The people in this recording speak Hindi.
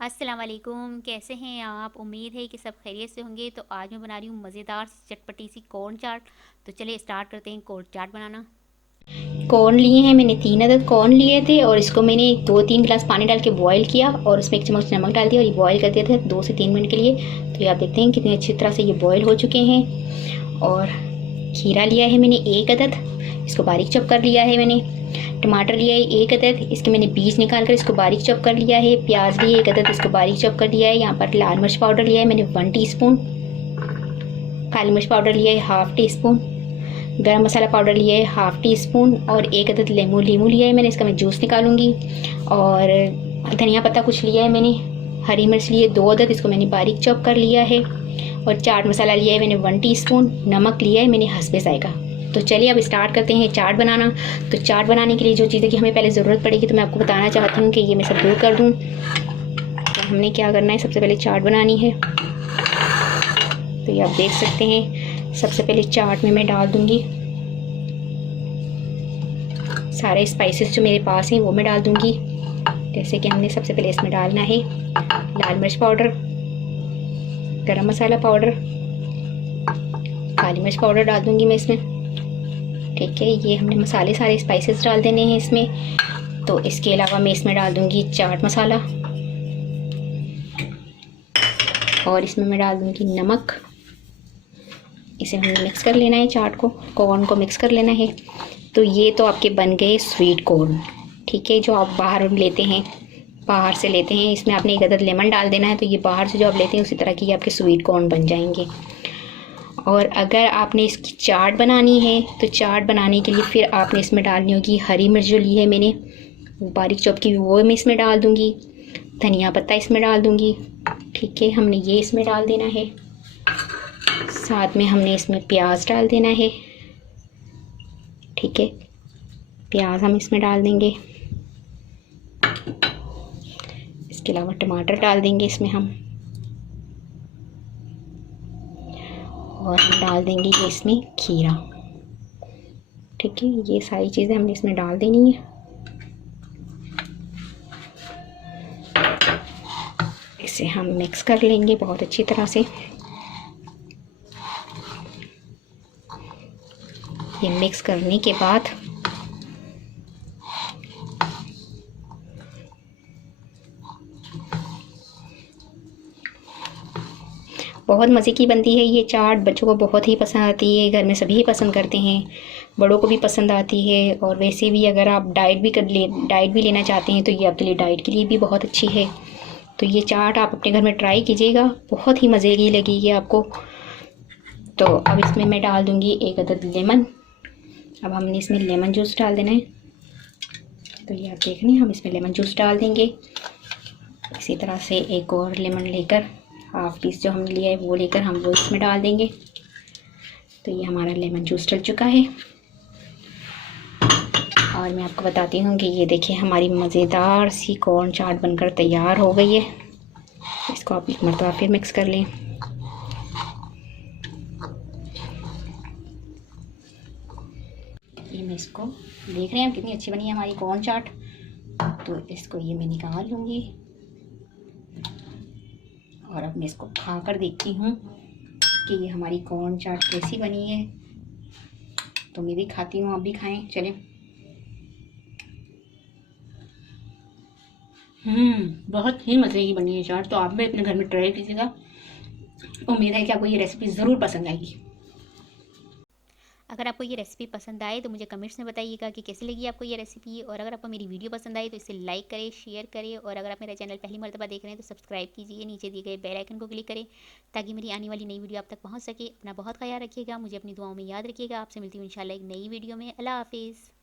अस्सलाम वालेकुम, कैसे हैं आप? उम्मीद है कि सब खैरियत से होंगे। तो आज मैं बना रही हूँ मज़ेदार चटपटी सी कॉर्न चाट। तो चलिए स्टार्ट करते हैं कॉर्न चाट बनाना। कॉर्न लिए हैं मैंने, 3 अदद कॉर्न लिए थे और इसको मैंने 2-3 गिलास पानी डाल के बॉईल किया और उसमें 1 चम्मच नमक डाल दिया और ये बॉईल कर दिया था 2 से 3 मिनट के लिए। तो ये आप देखते हैं कितनी अच्छी तरह से ये बॉईल हो चुके हैं। और खीरा लिया है मैंने 1 अदद, इसको बारीक चॉप कर लिया है मैंने। टमाटर लिया है 1 अदद, इसके मैंने बीज निकाल कर इसको बारीक चॉप कर लिया है। प्याज लिए 1 अदद, इसको बारीक चॉप कर लिया है। यहाँ पर लाल मिर्च पाउडर लिया है मैंने 1 टीस्पून, काली मिर्च पाउडर लिया है 1/2 टीस्पून, गरम मसाला पाउडर लिया है 1/2 टीस्पून और 1 अदद लीमू लिया है मैंने, इसका मैं जूस निकालूंगी। और धनिया पत्ता कुछ लिया है मैंने। हरी मिर्च लिए 2 अदद, इसको मैंने बारीक चॉप कर लिया है। और चाट मसाला लिया है मैंने 1 टीस्पून। नमक लिया है मैंने हस्बे जायका। तो चलिए अब स्टार्ट करते हैं चाट बनाना। तो चाट बनाने के लिए जो चीज़ें की हमें पहले ज़रूरत पड़ेगी तो मैं आपको बताना चाहती हूँ कि ये मैं सब दूर कर दूँ। तो हमने क्या करना है, सबसे पहले चाट बनानी है। तो ये आप देख सकते हैं, सबसे पहले चाट में मैं डाल दूँगी सारे स्पाइसेस जो मेरे पास हैं वो मैं डाल दूँगी। जैसे कि हमने सबसे पहले इसमें डालना है लाल मिर्च पाउडर, गरम मसाला पाउडर, काली मिर्च पाउडर डाल दूँगी मैं इसमें। ठीक है, ये हमने मसाले सारे स्पाइसेस डाल देने हैं इसमें। तो इसके अलावा मैं इसमें डाल दूँगी चाट मसाला और इसमें मैं डाल दूँगी नमक। इसे हमने मिक्स कर लेना है, चाट को, कॉर्न को मिक्स कर लेना है। तो ये तो आपके बन गए स्वीट कॉर्न। ठीक है, जो आप बाहर लेते हैं, बाहर से लेते हैं, इसमें आपने 1 अदद लेमन डाल देना है। तो ये बाहर से जो आप लेते हैं उसी तरह की आपके स्वीट कॉर्न बन जाएंगे। और अगर आपने इसकी चाट बनानी है तो चाट बनाने के लिए फिर आपने इसमें डालनी होगी हरी मिर्च जो ली है मैंने, वो बारीक चॉप की, वो मैं इसमें डाल दूँगी। धनिया पत्ता इसमें डाल दूँगी। ठीक है, हमने ये इसमें डाल देना है। साथ में हमने इसमें प्याज डाल देना है। ठीक है, प्याज हम इसमें डाल देंगे। इसके अलावा टमाटर डाल देंगे इसमें हम, और हम डाल देंगे ये इसमें खीरा। ठीक है, ये सारी चीज़ें हमने इसमें डाल देनी है। इसे हम मिक्स कर लेंगे बहुत अच्छी तरह से। ये मिक्स करने के बाद बहुत मज़े की बनती है ये चाट, बच्चों को बहुत ही पसंद आती है, घर में सभी पसंद करते हैं, बड़ों को भी पसंद आती है। और वैसे भी अगर आप डाइट भी लेना चाहते हैं तो ये आपके लिए डाइट के लिए भी बहुत अच्छी है। तो ये चाट आप अपने घर में ट्राई कीजिएगा, बहुत ही मज़े की लगेगी आपको। तो अब इसमें मैं डाल दूँगी 1 अदद लेमन। अब हमने इसमें लेमन जूस डाल देना है। तो ये आप देख रहे हैं, हम इसमें लेमन जूस डाल देंगे। इसी तरह से एक और लेमन लेकर, हाफ पीस जो हमने लिया है वो लेकर हम वो इसमें डाल देंगे। तो ये हमारा लेमन जूस डल चुका है। और मैं आपको बताती हूँ कि ये देखिए हमारी मज़ेदार सी कॉर्न चाट बनकर तैयार हो गई है। इसको आप एक मरतबा फिर मिक्स कर लें। ये मैं इसको देख रहे हैं कितनी अच्छी बनी है हमारी कॉर्न चाट। तो इसको ये मैं निकाल लूँगी और अब मैं इसको खा कर देखती हूँ कि ये हमारी कॉर्न चाट कैसी बनी है। तो मैं भी खाती हूँ, आप भी खाएं, चलें। बहुत ही मज़े की बनी है चाट। तो आप भी अपने घर में ट्राई कीजिएगा। उम्मीद है कि आपको ये रेसिपी ज़रूर पसंद आएगी। अगर आपको ये रेसिपी पसंद आए तो मुझे कमेंट्स में बताइएगा कि कैसी लगी आपको ये रेसिपी। और अगर आपको मेरी वीडियो पसंद आए तो इसे लाइक करें, शेयर करें। और अगर आप मेरा चैनल पहली मर्तबा देख रहे हैं तो सब्सक्राइब कीजिए, नीचे दिए गए बेल आइकन को क्लिक करें ताकि मेरी आने वाली नई वीडियो आप तक पहुँच सके। अपना बहुत ख्याल रखिएगा, मुझे अपनी दुआओं में याद रखिएगा। आपसे मिलती हूँ इंशाल्लाह एक नई वीडियो में। अल्लाह हाफिज़।